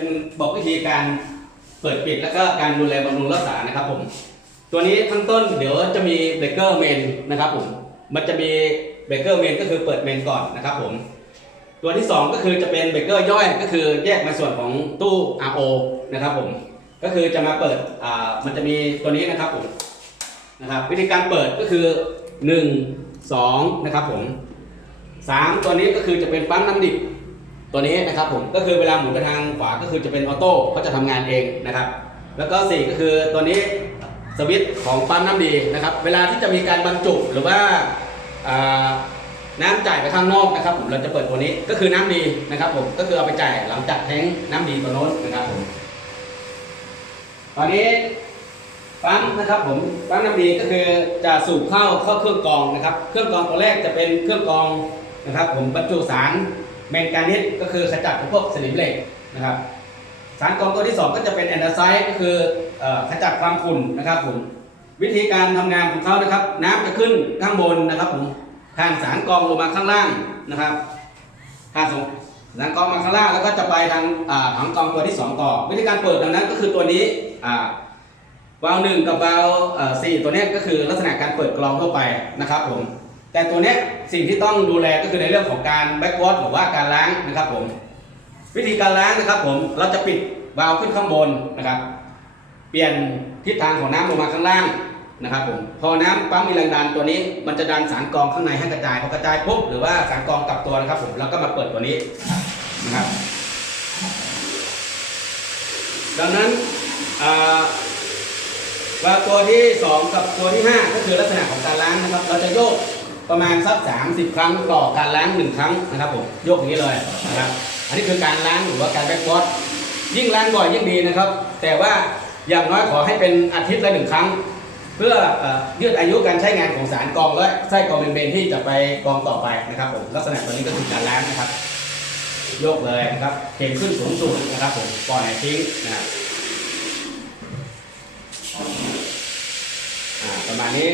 เป็นบอกวิธีการเปิดปิดแล้วก็การดูแลบำรุงรักษานะครับผม ตัวนี้ข้างต้นเดี๋ยวจะมีเบรกเกอร์เมนนะครับผม มันจะมีเบรกเกอร์เมนก็คือเปิดเมนก่อนนะครับผม ตัวที่ 2 ก็คือจะเป็นเบรกเกอร์ย่อย ก็คือแยกมาส่วนของตู้ RO นะครับผม ก็คือจะมาเปิดอ่ามันจะมีตัวนี้นะครับผมนะครับวิธีการเปิดก็คือ 1 2 นะครับผม 3 ตัวนี้ก็คือจะเป็นปั๊มน้ำดิบ ตัวนี้นะครับผมก็คือเวลาหมุนไปทางขวาก็คือจะเป็นออโต้เขาจะทำงานเองนะครับ แล้วก็ 4 ก็คือตัวนี้สวิตช์ของปั๊มน้ำดีนะครับ เวลาที่จะมีการบรรจุหรือว่าน้ำจ่ายไปข้างนอกนะครับ ผมเราจะเปิดตัวนี้ก็คือน้ำดีนะครับผมก็คือเอาไปจ่ายหลังจากแทงน้ำดีตัวโน้นนะครับผมตอนนี้ปั๊มนะครับผมปั๊มน้ำดีก็คือจะสูบเข้าเข้าเครื่องกรองนะครับ เครื่องกรองตัวแรกจะเป็นเครื่องกรองนะครับ ผมบรรจุสาร แมงกานิสก็คือขจัดพวกสนิมเหล็กนะครับสารกรองตัวที่ 2 ก็จะเป็นแอนดาไซด์ก็คือขจัดความขุ่นนะครับผมวิธีการทำงานของเขานะครับ น้ำจะขึ้นข้างบนนะครับผมผ่านสารกรองลงมาข้างล่างนะครับผ่านสงสารกรองมาข้างล่างแล้วก็จะไปทางถังกรองตัวที่ 2 ต่อ วิธีการเปิดดังนั้นก็คือตัวนี้วาล์วหนึ่งกับวาล์วสี่ตัวนี้ก็คือลักษณะการเปิดกรองทั่วไปนะครับผม แต่ตัวนี้สิ่งที่ต้องดูแลก็คือในเรื่องของการแบ็กวอตหรือว่าการล้างนะครับผม วิธีการล้างนะครับผมเราจะปิดวาล์วขึ้นข้างบนนะครับ เปลี่ยนทิศทางของน้ำลงมาข้างล่างนะครับผมพอน้ำปั๊มมีแรงดันตัวนี้ มันจะดันสารกรองข้างในให้กระจายพอกระจายปุ๊บหรือว่าสารกรองกลับตัวนะครับผมเราก็มาเปิดตัวนี้นะครับ ดังนั้นวาล์วตัวที่ 2 กับตัวที่ 5 ก็คือลักษณะของการล้างนะครับ เราจะโยก ประมาณสัก 30 ครั้งต่อการล้าง1ครั้งนะครับผมโยกอย่างนี้เลยนะครับอันนี้คือการล้างหรือว่าการแบ็กวอตยิ่งล้างบ่อยยิ่งดีนะครับ แต่ว่าอย่างน้อยขอให้เป็นอาทิตย์ละหนึ่งครั้ง เพื่อเอ่อยืดอายุการใช้งานของสารกรองและไส้กรองเบนเบนที่จะไปกรองต่อไปนะครับผมลักษณะตัวนี้ก็คือการล้างนะครับโยกเลยนะครับเข็นขึ้นสูงสุดนะครับผมปล่อยทิ้งนะครับประมาณนี้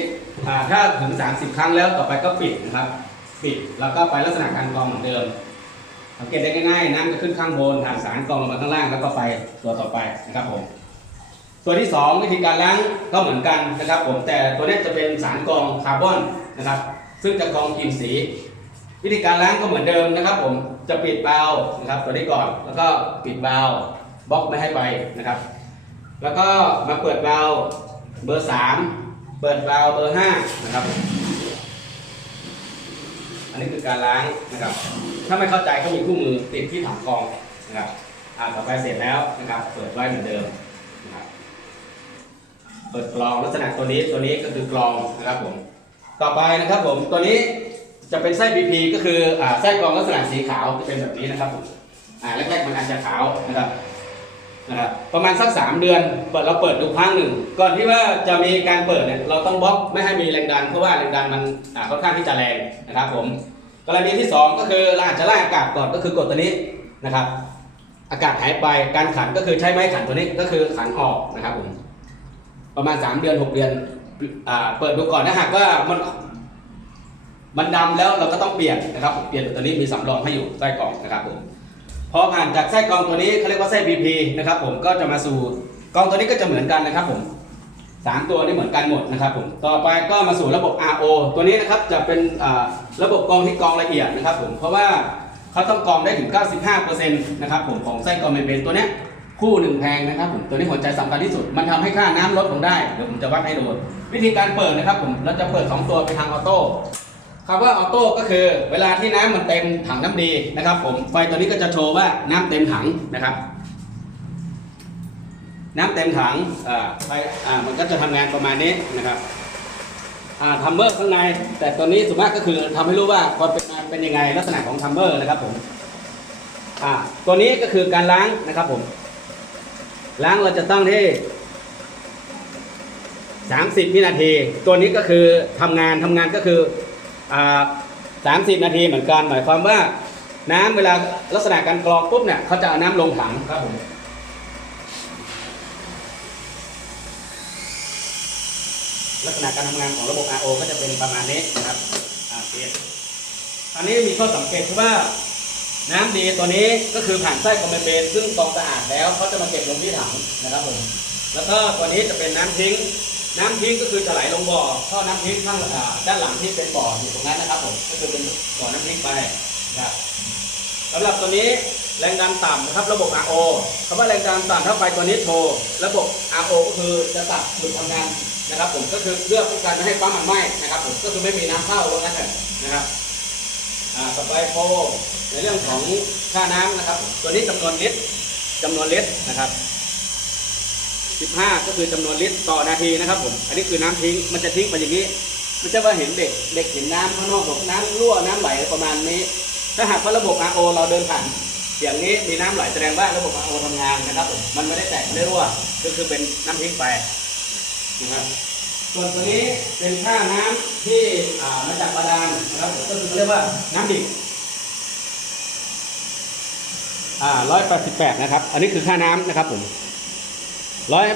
อ่าถ้าถึง 30 ครั้งแล้วต่อไปก็ปิดนะครับ ปิดแล้วก็ไปลักษณะการกรองเหมือนเดิมสังเกตได้ง่ายๆน้ำจะขึ้นข้างบนผ่านสารกรองลงมาข้างล่างแล้วก็ไปตัวต่อไปนะครับผมตัวที่ 2 วิธีการล้างก็เหมือนกันนะครับ ผมแต่ตัวนี้จะเป็นสารกรองคาร์บอนนะครับ ซึ่งจะกรองกลิ่นสี วิธีการล้างก็เหมือนเดิมนะครับ ผมจะปิดบาล์วนะครับ ตัวนี้ก่อนแล้วก็ปิดบาล์วบล็อกไม่ให้ไปนะครับ แล้วก็มาเปิดบาล์วเบอร์3 เปิดบาล์วเบอร์5นะครับ อันนี้คือการล้างนะครับ ถ้าไม่เข้าใจก็มีคู่มือติดที่ถังกรองนะครับอ่าต่อไปเสร็จแล้วนะครับ เปิดไว้เหมือนเดิมนะครับ เปิดกรองลักษณะตัวนี้ตัวนี้ก็คือกรองนะครับผม ต่อไปนะครับผมตัวนี้จะเป็นไส้ BP ก็คืออ่าไส้กรองลักษณะสีขาวจะเป็นแบบนี้นะครับผมอ่าแรกๆมันอาจจะขาวนะครับ นะครับประมาณสัก 3 เดือนเปิดเราเปิดดูครั้งหนึ่ง ก่อนที่ว่าจะมีการเปิดเนี่ยเราต้องบล็อกไม่ให้มีแรงดันเพราะว่าแรงดันมันค่อนข้างที่จะแรงนะครับผมกรณีที่ 2 ก็คือเราอาจจะไล่อากาศก่อนก็คือกดตัวนี้นะครับ อากาศหายไปการขันก็คือใช้ไม้ขันตัวนี้ก็คือขันออกนะครับผมประมาณ 3 เดือน 6 เดือนอเปิดดูก่อนถ้าหากว่ามันมันดำแล้วเราก็ต้องเปลี่ยนนะครับเปลี่ยนตัวนี้มีสำรองให้อยู่ไส้กรองนะครับผม อผ่านจากไส้กรองตัวนี้เขาเรียกว่าไส้ BP นะครับผมก็จะมาสู่กรองตัวนี้ก็จะเหมือนกันนะครับผมสามตัวนี้เหมือนกันหมดนะครับผมต่อไปก็มาสู่ระบบ RO ตัวนี้นะครับจะเป็นระบบกรองที่กรองละเอียดนะครับผมเพราะว่าเขาต้องกรองได้ถึง 95%นะครับผมของไส้กรองเมมเบนตัวนี้คู่หนึ่งแพงนะครับผมตัวนี้หัวใจสำคัญที่สุด มันทำให้ค่าน้ำลดลงได้เดี๋ยวผมจะวัดให้ดูวิธีการเปิดนะครับผมเราจะเปิด 2 ตัวไปทางออโต้ คำว่าออโต้ก็คือ เวลาที่น้ำมันเต็มถังน้ำดีนะครับผมไฟตัวนี้ก็จะโชว์ว่าน้ำเต็มถังนะครับ น้ำเต็มถังอ่าไฟอ่ามันก็จะทำงานประมาณนี้นะครับอ่าทัมเมอร์ข้างใน แต่ตัวนี้ส่วนมากก็คือทำให้รู้ว่าความเป็นมาเป็นยังไงลักษณะของทัมเมอร์นะครับผมอ่าตัวนี้ก็คือการล้างนะครับผมล้างเราจะตั้งที่30วินาที ตัวนี้ก็คือทำงานทำงานก็คือ อ่า30นาทีเหมือนกันหมายความว่า น้ำเวลาลักษณะการกรองปุ๊บเนี่ยเขาจะเอาน้ำลงถังครับผมลักษณะการทำงานของระบบ RO ก็จะเป็นประมาณนี้นะครับอ่าเอันนี้มีข้อสังเกตคือว่าน้ำดีตัวนี้ก็คือผ่านไส้คอมเมเบนซึ่งกรองสะอาดแล้วเขาจะมาเก็บลงที่ถังนะครับผมแล้วก็ตัวนี้จะเป็นน้ำทิ้ง น้ำทิ้งก็คือจะไหลลงบ่อท่อน้ำทิ้งข้างอ่าด้านหลังที่เป็นบ่ออยู่ตรงนั้นนะครับผมก็คือเป็นบ่อน้ำทิ้งไปนะครับสำหรับตัวนี้แรงดันต่ำนะครับ ระบบ RO คำว่าแรงดันต่ำถ้าไฟตัวนี้โทรระบบ RO ก็คือจะตัดหยุดทำงานนะครับ ผมก็คือเพื่อป้องกันไม่ให้ปั๊มมันไหม้นะครับ ผมก็คือไม่มีน้ำเข้าตรงนั้นนะครับอ่าต่อไปโฟในเรื่องของค่าน้ำนะครับ ตัวนี้จำนวนลิตรจำนวนลิตรนะครับ 15 ก็คือจำนวนลิตรต่อนาทีนะครับผม อันนี้คือน้ำทิ้ง มันจะทิ้งไปอย่างนี้ มันจะว่าเห็นเด็ก เด็กเห็นน้ำข้างนอกบอกน้ำรั่วน้ำไหลประมาณนี้ ถ้าหากว่าระบบ RO เราเดินผ่านอย่างนี้มีน้ำไหลแสดงว่าระบบ RO ทำงานนะครับผม มันไม่ได้แตกไม่ได้รั่ว ก็คือเป็นน้ำทิ้งไปนะครับ ส่วนตัวนี้เป็นค่าน้ำที่มาจากบาดาลนะครับผมก็คือเรียกว่าน้ำดิบอ่าร้อยแปดสิบแปดนะครับ อันนี้คือค่าน้ำนะครับผม ร้อย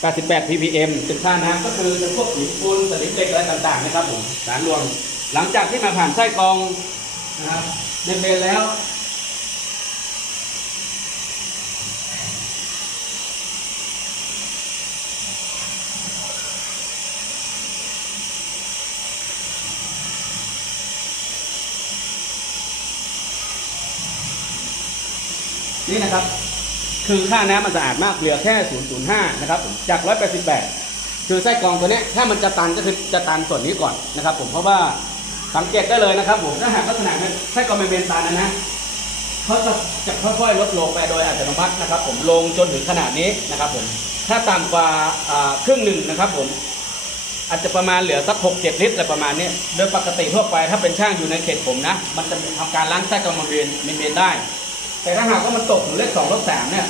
แปดสิบแปด ppm เป็นค่าน้ำก็คือเป็นพวกหินปูนสนิมเหล็กอะไรต่างๆนะครับผมสารรวม หลังจากที่มาผ่านไส้กรองนะครับเดนเบนแล้วนี่นะครับ คือค่าน้ำมันสะอาดมากเหลือแค่ 0.05 นะครับผมจาก 188 คือไส้กรองตัวนี้ถ้ามันจะตันก็คือจะตันส่วนนี้ก่อนนะครับ ผมเพราะว่าสังเกตได้เลยนะครับผมถ้าหากลักษณะนั้นไส้กรองมันเป็นตันนะนะเขาจะจะค่อยๆลดลงไปโดยอัตโนมัตินะครับ ผมลงจนถึงขนาดนี้นะครับผมถ้าต่ำกว่าครึ่งหนึ่งนะครับผมอาจจะประมาณเหลือสักหกเจ็ดลิตรอะไรประมาณนี้โดยปกติทั่วไปถ้าเป็นช่างอยู่ในเขตผมนะ มันจะทำการล้างไส้กรองมันเวียนเมนเบนได้ แต่ถ้าหากว่ามันตกถึงเลขสองลขสามเนี่ย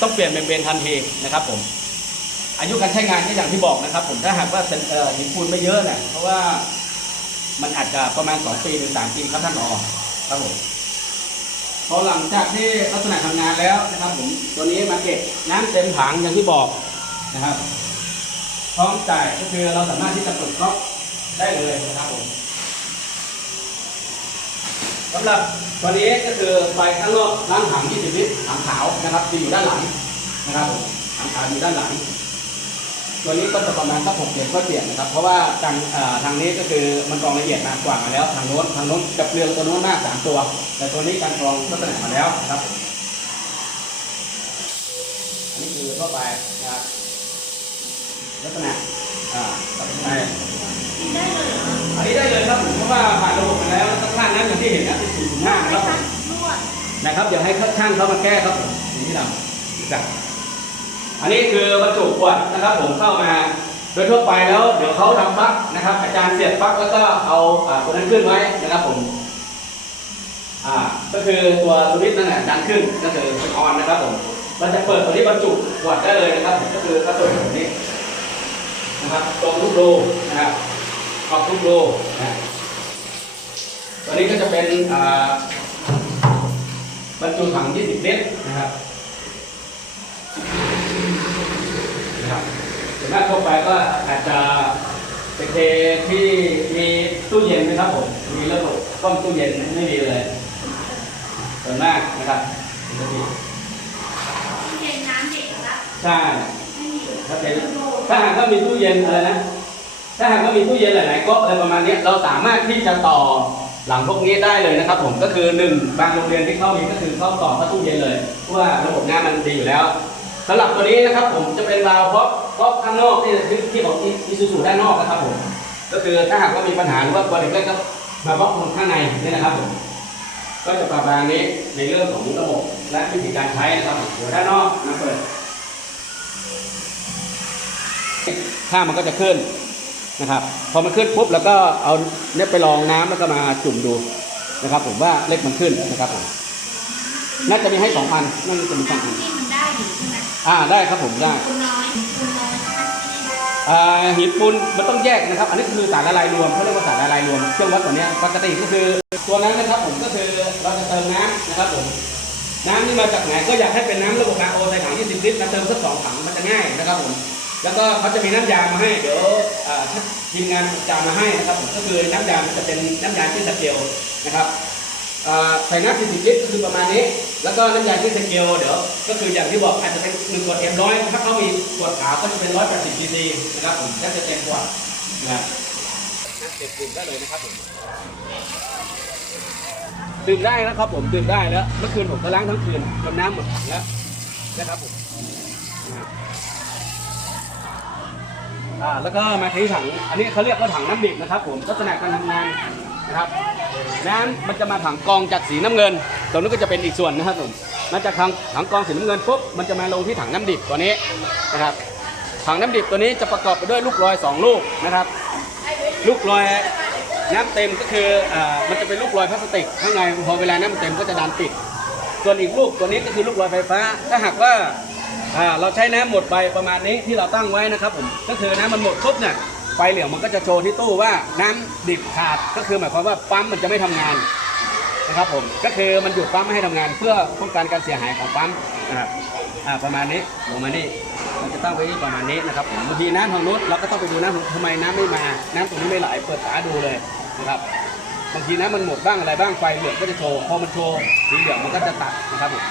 ต้องเปลี่ยนเมนเบนทันทีนะครับผมอายุการใช้งานก็อย่างที่บอกนะครับ ผมถ้าหากว่าเซ็นเอ่อหินปูนไม่เยอะเนี่ยเพราะว่ามันอาจจะประมาณ 2 ปีถึง3ปีครับท่านผอครับผมพอหลังจากที่ลักษณะทำงานแล้วนะครับ ผมตัวนี้มาเก็บน้ำเต็มถังอย่างที่บอกนะครับพร้อมจ่ายก็คือเราสามารถที่จะปิดก๊อกได้เลยนะครับผม สำหรับตัวนี้ก็คือไฟข้างนอกล้างถัง20ลิตรถังขาวนะครับที่อยู่ด้านหลังนะครับผมถังขาวอยู่ด้านหลัง ตัวนี้ก็จะประมาณสักหกเดือนก็เปลี่ยนนะครับ เพราะว่าทางทางนี้ก็คือมันกรองละเอียดมากกว่ามาแล้ว ทางโน้นทางโน้นกับเรืองตัวโน้นมากสามตัว แต่ตัวนี้การกรองลักษณะมาแล้วนะครับอันนี้คือทั่วไปนะครับลักษณะอ่าตัดสินใจได้เลย ออันนี้ได้เลยครับผมเพราะว่าผ่านระบบมาแล้วแล้วก็ค่าน้ำอย่างที่เห็นนะเป็นสี่ถึงห้าไม่นะครับทันรั่วนะครับเดี๋ยวให้ช่างเขามาแก้ครับผมสิ่งที่เราจัดอันนี้คือบรรจุขวดนะครับ ผมเข้ามาโดยทั่วไปแล้วเดี๋ยวเขาทำปลั๊กนะครับ อาจารย์เสียบปลั๊กแล้วก็เอาอ่าตัวนั้นขึ้นไว้นะครับผมอ่าก็คือตัวสวิตช์นั่นแหละดันขึ้นก็คือเป็นออนนะครับผมมันจะเปิดตัวนี้บรรจุขวดได้เลยนะครับผมก็คือกระตุกแบบนี้นะครับตรงทุกรูนะครับ ขอบทุกรูนะตัวนี้ก็จะเป็นอ่าบรรจุถัง 20 ลิตรนะครับนะครับส่วนมากทั่วไปก็อาจจะเป็นเทที่มีตู้เย็นนะครับผม มีระบบกล้องตู้เย็นไม่มีเลยส่วนมากนะครับเป็นแบบนี้ที่เย็นน้ำเด็กละใช่ไม่มีถ้าเป็นถ้าหากว่ามีตู้เย็นอะไรนะ ถ้าหากว่ามีตู้เย็นหลายๆก๊อกอะไรประมาณนี้เราสามารถที่จะต่อหลังพวกนี้ได้เลยนะครับผมก็คือหนึ่งบางโรงเรียนที่เขามีก็คือเขาต่อเข้าตู้เย็นเลยเพราะว่าระบบน้ำมันดีอยู่แล้วสำหรับตัวนี้นะครับผมจะเป็นราวเพราะเพราะข้างนอกที่ที่ที่ของอีซูซูด้านนอกนะครับผมก็คือถ้าหากว่ามีปัญหาหรือว่าตัวเด็กเล็กก็มาบล็อกตรงข้างในนี่นะครับผมก็จะประมาณนี้ในเรื่องของระบบและวิธีการใช้นะครับผมเดี๋ยวด้านนอกนะเปิดค่ามันก็จะขึ้น นะครับ พอมันขึ้นปุ๊บแล้วก็เอาเนี่ยไปลองน้ำแล้วก็มาจุ่มดูนะครับ ผมว่าเลขมันขึ้นนะครับผมน่าจะมีให้สองพันน่าจะมีสองพันที่มันได้อยู่ใช่ไหมอ่าได้ครับผมได้คุณน้อยคุณน้อยใช่ไหมที่ได้อ่าหินปูนมันต้องแยกนะครับ อันนี้คือสารละลายรวมเขาเรียกว่าสารละลายรวมเครื่องวัดตัวเนี้ยปกติก็คือตัวนั้นนะครับผมก็คือเราจะเติมน้ำนะครับผมน้ำนี่มาจากไหนก็อยากให้เป็นน้ำระบบ RO ใส่ถัง20ลิตรมาเติมสักสองถังมันจะง่ายนะครับผม แล้วก็เขาจะมีน้ำยามาให้ เดี๋ยวทีมงานจะมาให้นะครับผมก็คือน้ำยามจะเป็นน้ำยาที่สเกลนะครับใส่น้ำ40ลิตรก็คือประมาณนี้ แล้วก็น้ำยาที่สเกลเดี๋ยวก็คืออย่างที่บอกอาจจะเป็นหนึ่งขวดเอ็มร้อยถ้าเขามีขวดขาวก็จะเป็น180ซีซีนะครับผมจะจะเต็มขวดนะครับเด็ดดื่มได้เลยนะครับผมดื่มได้นะครับผมดื่มได้แล้วเมื่อคืนผมก็ล้างทั้งคืนจนน้ำหมดถังแล้วนะครับผมนะครับ อ่าแล้วก็มาที่ถัง อันนี้เขาเรียกว่าถังน้ำดิบนะครับ ผมลักษณะการทำงานนะครับน้ำมันจะมาถังกองจากสีน้ำเงิน ตรงนี้นก็จะเป็นอีกส่วนนะครับผมมาจากถังถังกองสีน้ำเงินปุ๊บมันจะมาลงที่ถังน้ำดิบตัวนี้นะครับ ถังน้ำดิบตัวนี้จะประกอบไปด้วยลูกลอย 2 ลูกนะครับ ลูกลอยน้ำเต็มก็คืออ่ามันจะเป็นลูกลอยพลาสติกข้างในพอเวลาน้ำเต็มก็จะดันปิด ส่วนอีกลูกตัวนี้ก็คือลูกลอยไฟฟ้า ถ้าหากว่า อ่าเราใช้น้ำหมดไปประมาณนี้ที่เราตั้งไว้นะครับผมก็คือน้ำมันหมดปุ๊บเนี่ยไฟเหลืองมันก็จะโชว์ที่ตู้ว่าน้ำดิบขาดก็คือหมายความว่าปั๊มมันจะไม่ทำงานนะครับผมก็คือมันหยุดปั๊มไม่ให้ทำงาน เพื่อป้องกันการเสียหายของปั๊มนะครับอ่าประมาณนี้ลงมานี่มันจะตั้งไว้ประมาณนี้นะครับผมบางทีน้ำทางนู้นเราก็ต้องไปดูน้ำของทำไมน้ำไม่มา น้ำตรงนี้ไม่ไหลเปิดฝาดูเลยนะครับบางทีน้ำมันหมดบ้างอะไรบ้างไฟเหลืองก็จะโชว์พอมันโชว์สีเหลืองมันก็จะตัดนะครับผม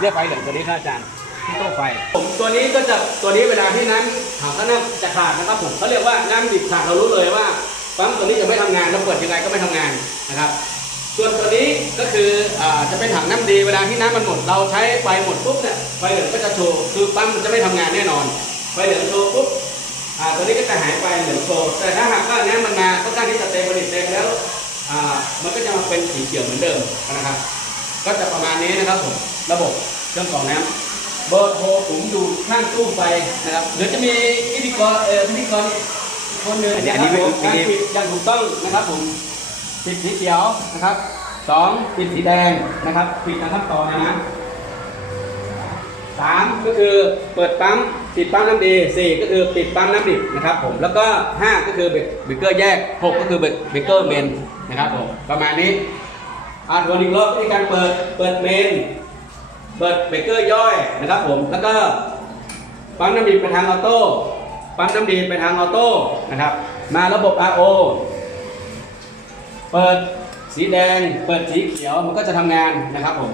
เรียกไฟเหลืองตัวนี้ครับอาจารย์ ที่ตู้ไฟ ผมตัวนี้ก็จะตัวนี้เวลาที่น้ำถังก็น้ำจะขาดนะครับผมเขาเรียกว่าน้ำดิบขาดเรารู้เลยว่าปั๊มตัวนี้จะไม่ทำงานเราเปิดยังไงก็ไม่ทำงานนะครับ ส่วนตัวนี้ก็คืออจะเป็นถังน้ำดีเวลาที่น้ำมันหมด เราใช้ไฟหมดปุ๊บเนี่ยไฟเหลืองก็จะโชว์คือปั๊มมันจะไม่ทำงานแน่นอนไฟเหลืองโชว์ปุ๊บตัวนี้ก็จะหายไปเหลืองโชว์แต่ถ้าหากว่าน้ำมันมาก็การที่จะเต็มผลิตเต็มแล้วมันก็จะมาเป็นสีเขียวเหมือนเดิมนะครับ ก็จะประมาณนี้นะครับผมระบบเครื่องกรองน้ำ เบอร์โทรผมอยู่ข้างตู้ไฟนะครับเดี๋ยวจะมีพิธีกรเอ่อพิธีกรอีกคนหนึ่งอันนี้อันนี้ไม่ะครับผมอันนี้การปิดอย่างถูกต้องนะครับผมปิดสีเขียวนะครับสองปิดสีแดงนะครับปิดตามขั้นตอนนะนะสามก็คือเปิดปั๊มปิดปั๊มน้ำดีสี่ก็คือปิดปั๊มน้ำดิบนะครับผมแล้วก็ห้าก็คือเบรกเบรกเกอร์แยกหกก็คือเบรกเบรกเกอร์เมนนะครับผมประมาณนี้อ่านวนอีกรอบวิธีการเปิดเปิดเมน เปิดเบรกเกอร์ย่อยนะครับผม แล้วก็ปั๊มน้ำดีไปทางออโต้ปั๊มน้ำดีไปทางออโต้นะครับ มาระบบ RO เปิดสีแดง เปิดสีเขียวมันก็จะทำงานนะครับผม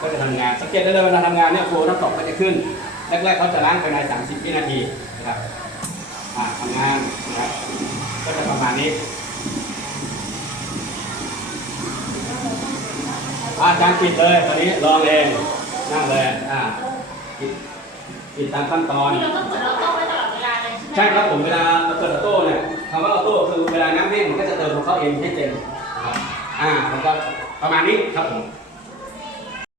ก็จะทำงานสังเกตได้เลยเวลาทำงานเนี่ยโฟล์ทั้งสองก็จะขึ้นแรกๆเขาจะล้างภายใน 30 วินาทีนะครับทำงานนะครับก็จะประมาณนี้ อาจารย์ปิดเลยตอนนี้ลองเองนั่งเลยอ่าปิดปิดตามขั้นตอน นี่เราต้องเปิดออโต้ไว้ตลอดเวลาเลยใช่ไหมใช่ครับผมเวลาเราเปิดออโต้เนี่ยคำว่าออโต้คือเวลาน้ำแห้งมันก็จะเติมของเขาเองให้เต็มครับอ่าแล้วก็ประมาณนี้ครับผม